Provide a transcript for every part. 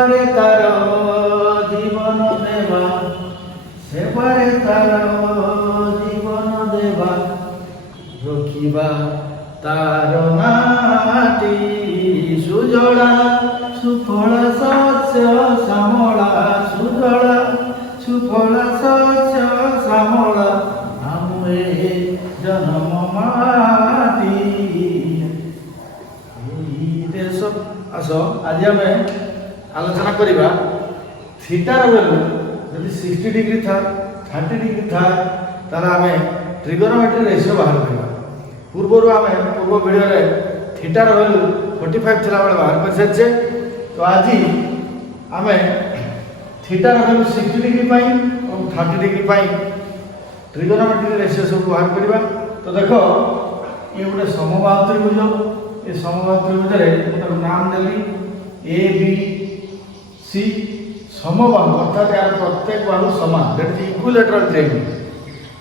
সেবারে তার জীবন দেবা, সেবারে তার জীবন দেবা, রখিবা তার মাটি সুজলা সুফল শস্য শ্যামলা, সুজলা সুফল শস্য শ্যামলা, আমে জন্ম মাটি এই দেশ। আস আজ আমি আলোচনা করিবা থিটার ভ্যালু যদি 60 ডিগ্রি থাকে 30 ডিগ্রি থাকে তাহলে আমি ট্রিগোনোমেট্রি রেशियो বাহার করিবা। पूर्वर आम पूर्व भिडियो थीटार भैल्यू 45 थिला बेले बाहर कर सारिछे। तो आज आम थीटार भैल्यू 60 डिग्री और 30 डिग्री ट्रिगोनोमेट्री रेशियो सब बाहर करवा। तो देख ये गोटे समबाहु त्रिभुज, ये समबाहु त्रिभुज नाम देली ए बी सी समबाहु, अर्थात यार प्रत्येक बाहु समान, दैट इज इक्विलेटरल ट्रायंगल।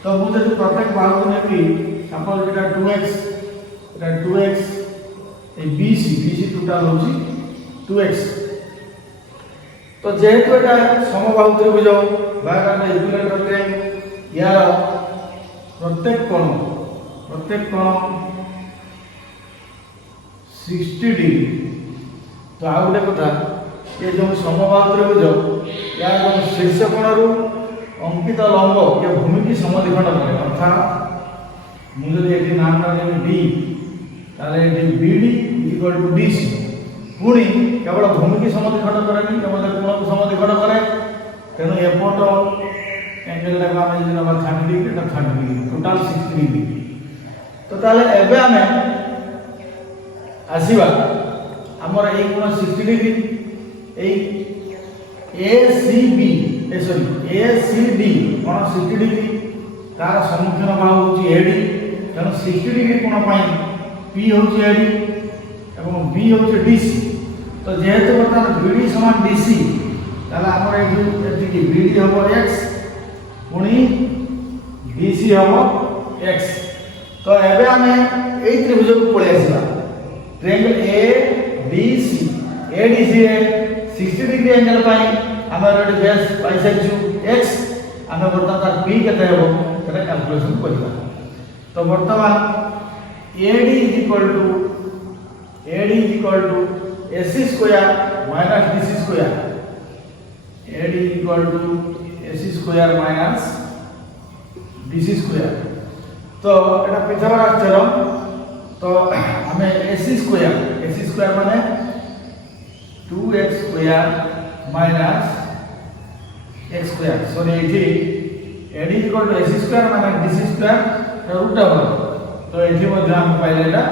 तो मुझे प्रत्येक बाहु को नेबी सपोज এটা 2x, এটা 2x, এই BC টোটাল হচ্ছে 2x। তো যেহেতু এটা সমবাহু ত্রিভুজ বা ইকুইলেটারাল ট্রায়াঙ্গেল, ইয়ার প্রত্যেক কোণ 60 ডিগ্রি। তো আর গোটে কথা, এই যে সমবাহু ত্রিভুজ ইয়ার শীর্ষ কোণরু অঙ্কিত লম্ব এ ভূমিকে সমদ্বিখণ্ড করে, অর্থাৎ मुझे ये नाम डी ताले बीडी इक्वल टू डीसी पुणी केवल भूमि की समद्विखंड करे केवल कोण को समद्विखंड करे। तेणु एपट एंगल आम 30 डिग्री 30 डिग्री टोटाल 60 डिग्री। तो ताले एबे आमे आसीबा हमर ए कोण 60 डिग्री ए एसीबी सॉरी एसीडी कोण 60 डिग्री तार सम्मुखीन बाहु होची एडी। तेणु 60 डिग्री कोण पाई पी होची एडी एवं बी होची डीसी। तो जेहेतु बर्तमान बीडी समान डीसी ताला हमर एठी बीडी हबो x पुणी डीसी हबो x। तो एबे हमें एई त्रिभुज को पळे आसीबा ट्रायंगल ए डीसी रे 60 डिग्री एंगल पाई हमर एडी बेस पाई साइछु x। आमे बर्तमान तार पी केते हबो सेटा कैलकुलेशन करिबा। तो बर्तमान AD is equal to AC square minus DC square, AD equal to AC square minus DC square. तो एटा पिथागोरास थ्योरम। तो हमें AC स्क्वायर माने 2x square minus x square, sorry एठी AD equal to AC square minus DC square root over. तो एठी मध्ये हम पाइले एटा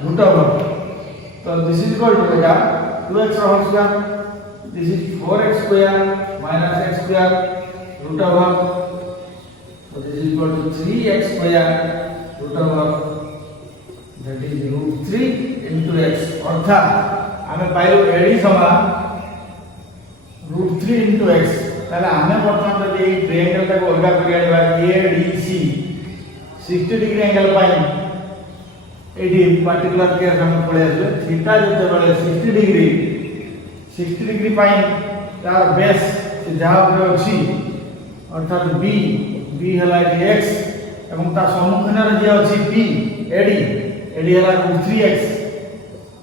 रूट ओवर। तो दिस इज इक्वल टू एटा 2x whole square, this is 4x square minus x square root over. तो this is equal to 3x square root over, that is root 3 into x। अर्थात हमें पाइलो AD समान root 3 into x। ताले हमें बर्तमान जदि ए ट्रायंगल टाको अलगा करि आनिबा ADC 60 डिग्री एंगल पाई एडी पर्टिकुलर केस हम पळे आसे थीटा जते बेले 60 डिग्री पाई तार बेस से जहा ऊपर अछि अर्थात बी हला x एवं ता सम्मुखीन रे जे अछि p एडी हला √3x,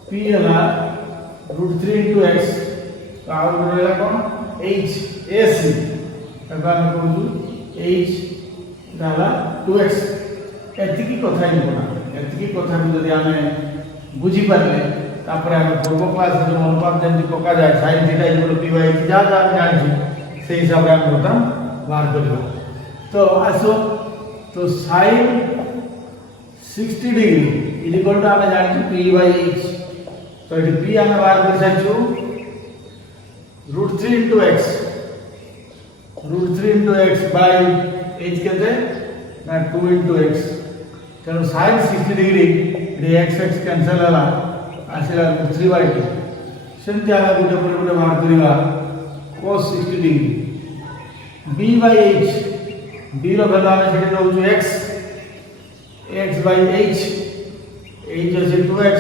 p हला √3 into x। तो आउ रहला कोन h ac तबा हम कहू h डाला 2x। एतिकी कथा ही बना, एतिकी कथा को जदि आमे बुझी पारले तापर आमे पूर्व क्लास जो अनुपात जेंति पका जाय sin theta equal to p by जा जानि से हिसाब रे हम बता बाहर करबो। तो आसो तो sin 60 degree is equal to आमे जानि p बाय h। तो एटी p आमे बाहर कर साइछु √3 into x बाय h केते ना 2 into x। तेणु sin 60 डिग्री x कैंसल होला आसिला 3/2। सेमति आमे गुटे पर गुटे बाहर करिवा cos 60 degree b by h, b रो वैल्यू आमे सेठी रहउछु x by h is 2x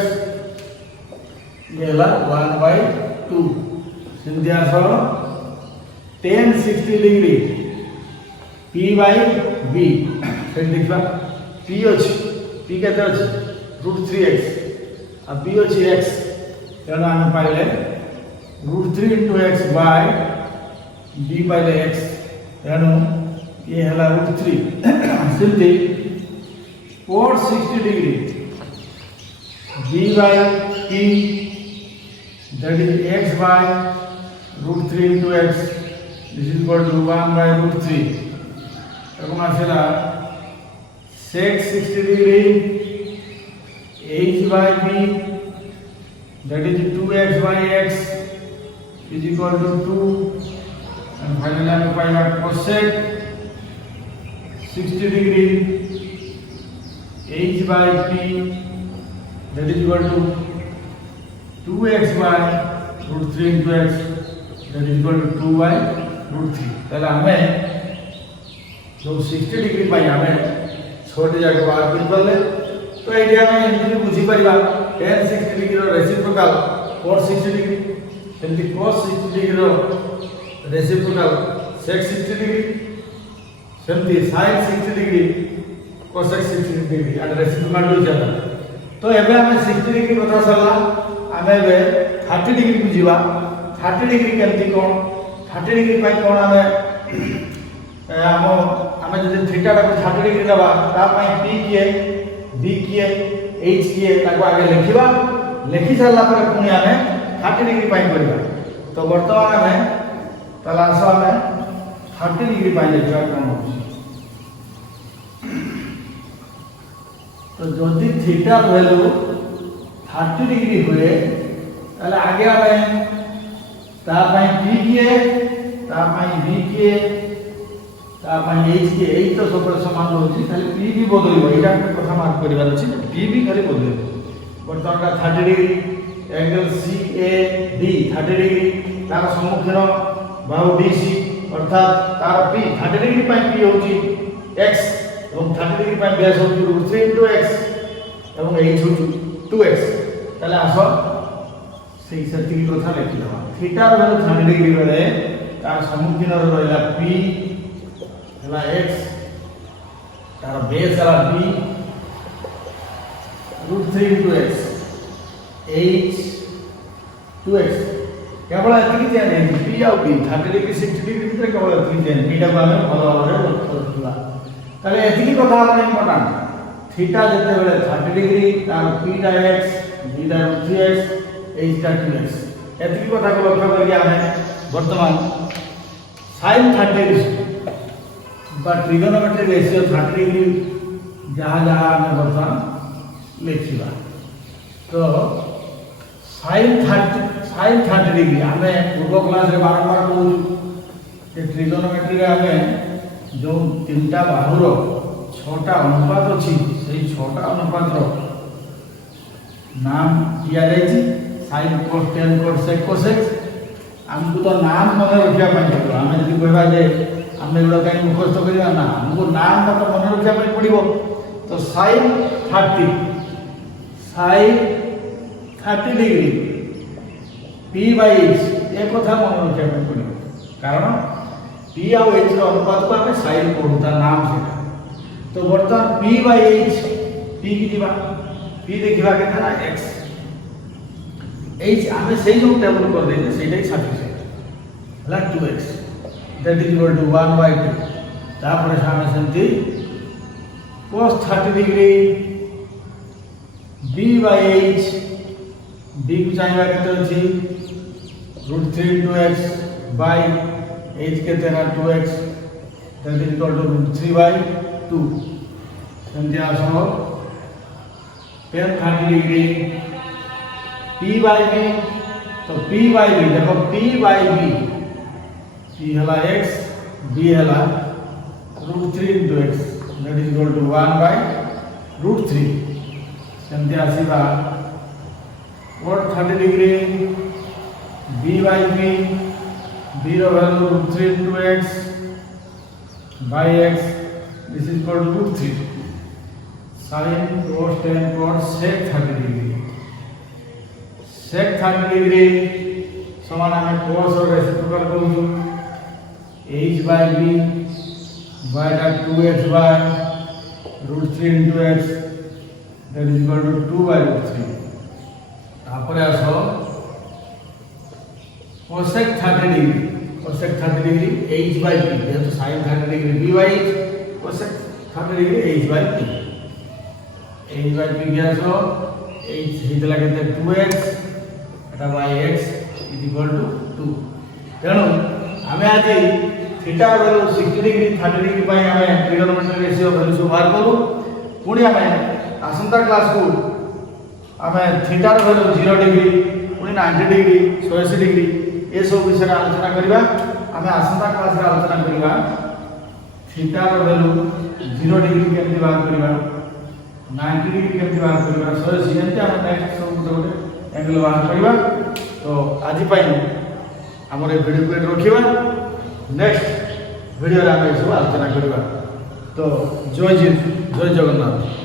ये ला 1/2। ସେମିତି ଆସ tan 60 degree p by b से देखा p अछि p केते अछि √3x आ b अछि x तेणु हम पाइले √3 * x by b पाइले x तेणु ये हला √3 simply cos 60 degree b by p that is x by √3 * x this is equal to 1 by √3 एवं आसेला sec 60 degree h by b that is 2x by x is equal to 2 and finally we find out cosec 60 degree h by p that is equal to 2x by √3 * x that is equal to 2 by √3 ताले हमें जो 60 degree pi हमें छोटे जाके बाहर कर पड़ले तो एरिया में इनके बुझी परिबा tan 60 डिग्री रो रेसिप्रोकल cos 60 डिग्री सेमती cos 60 डिग्री रो रेसिप्रोकल sec 60 डिग्री सेमती sin 60 डिग्री cosec 60 डिग्री आ रेसिप्रोकल हो जाता तो एबे हमें 60 डिग्री पता चलला हमें एबे 30 डिग्री बुझीबा 30 डिग्री केमती कोन 30 डिग्री पाई कोन हमें हम जब थीटा को 30 डिग्री नबा ता पाई p किए b किए h किए ताको आगे लिखिबा लिखि साला पर पुनी हमें 30 डिग्री पाई करबा तो वर्तमान हमें तलाश हमें 30 डिग्री पाई लिखा कोन होची तो जदि थीटा वैल्यू 30 डिग्री हुए ताले आगे हमें ता पाई p किए ता पाई b किए आपण एच के एच तो सब समान होची खाली पी भी बदलिबो एटा कथा मार्क करिवार अछि पी भी खाली बदलिबो वर्तमान का 30 degree angle C A D 30 degree तार सम्मुखीन बाहु डीसी अर्थात तार पी 30 डिग्री पाई पी होची x एवं 30 डिग्री पाई बेस होची √3 * x एवं h होची 2x ताले आसो सेही सती कथा लेखिबा थीटा रो 30 डिग्री बेले तार सम्मुखीन रहला p हला x तार बेस हला b √3 * x h 2x केवल एतिकी जाने p आ b 30 डिग्री 60 डिग्री भीतर केवल एतिकी जाने एटा को हमें भलो भाबरे लक्ष्य रखिबा ताले एतिकी कथा आपण इम्पोर्टेंट थीटा जते बेले 30 डिग्री तार p टा x b टा √3x h टा 2x एतिकी कथा को लक्ष्य करिया हमें वर्तमान sin 30 degree trigonometric ratio 30 degree जहाँ जहाँ हमें वर्तमान लिखा तो sin 30 डिग्री हमें पूर्व क्लास रे बारंबार कहूँ ट्रिगोनोमेट्री हमें जो 3टा बाहुर 6टा अनुपात अच्छी से 6टा अनुपात नाम दिया जाए sin cos tan cos sec cosec हमको तो नाम मन रखा आम जी कहवा जे आम एगुड़ा कहीं मुखस्थ करवा ना हमको नाम मतलब मन रखा पड़ो तो sin 30 degree p by h एक कथा मन रखा पड़ो कारण p आ h अनुपात को आम sin पढ़ू तार नाम से तो बर्तमान p by h p की दिबा p देखिबा के था x h आम से जो टेबल कर दे सेटा ही सफिशिएंट हला 2x that is equal to 1 by 2 तापर सामे सेंती cos 30 degree b by h b को चाहिबा केते अछि √3 * x by h के तेना 2x that is equal to √3 by 2 सेंती आसो tan 30 degree p by b तो p by b देखो p by b p हला x b हला √3 * x that is equal to 1 by √3 सेमती आसीबा cot 30 degree b by b b रो value √3 * x by x this is equal to √3 sin cos tan cot sec 30 degree sec 30 degree समान आम cos और reciprocal कहूँ h by b y 2x by √3 into x that is equal to 2 by √3 तापर आसो cosec 30 degree h by p जेहेतु sin 30 degree b by h cosec 30 degree h by p के आसो h हितला केते 2x Etah by x is equal to 2 तेणु आमे आज theta value 60 degree 30 degree पई आमे ट्रिगोनोमेट्रिक रेशियो वैल्यू सब बाहर करू पुणी आमे आसंता क्लास को आमे थीटा रो वैल्यू 0 डिग्री पुणी 90 डिग्री 180 डिग्री ये सब विषय आलोचना करिबा आमे आसंता क्लास रे आलोचना करिबा थीटा रो वैल्यू 0 डिग्री केमति बाहर करिबा 90 डिग्री केमति बाहर करिबा 180 जेंते आमे नेक्स्ट सब गोटे एंगल बाहर करिबा तो आज पई हमर वीडियो को रखिबा नेक्स्ट वीडियो रे आमे सब आलोचना करिबा तो जय जगन्नाथ।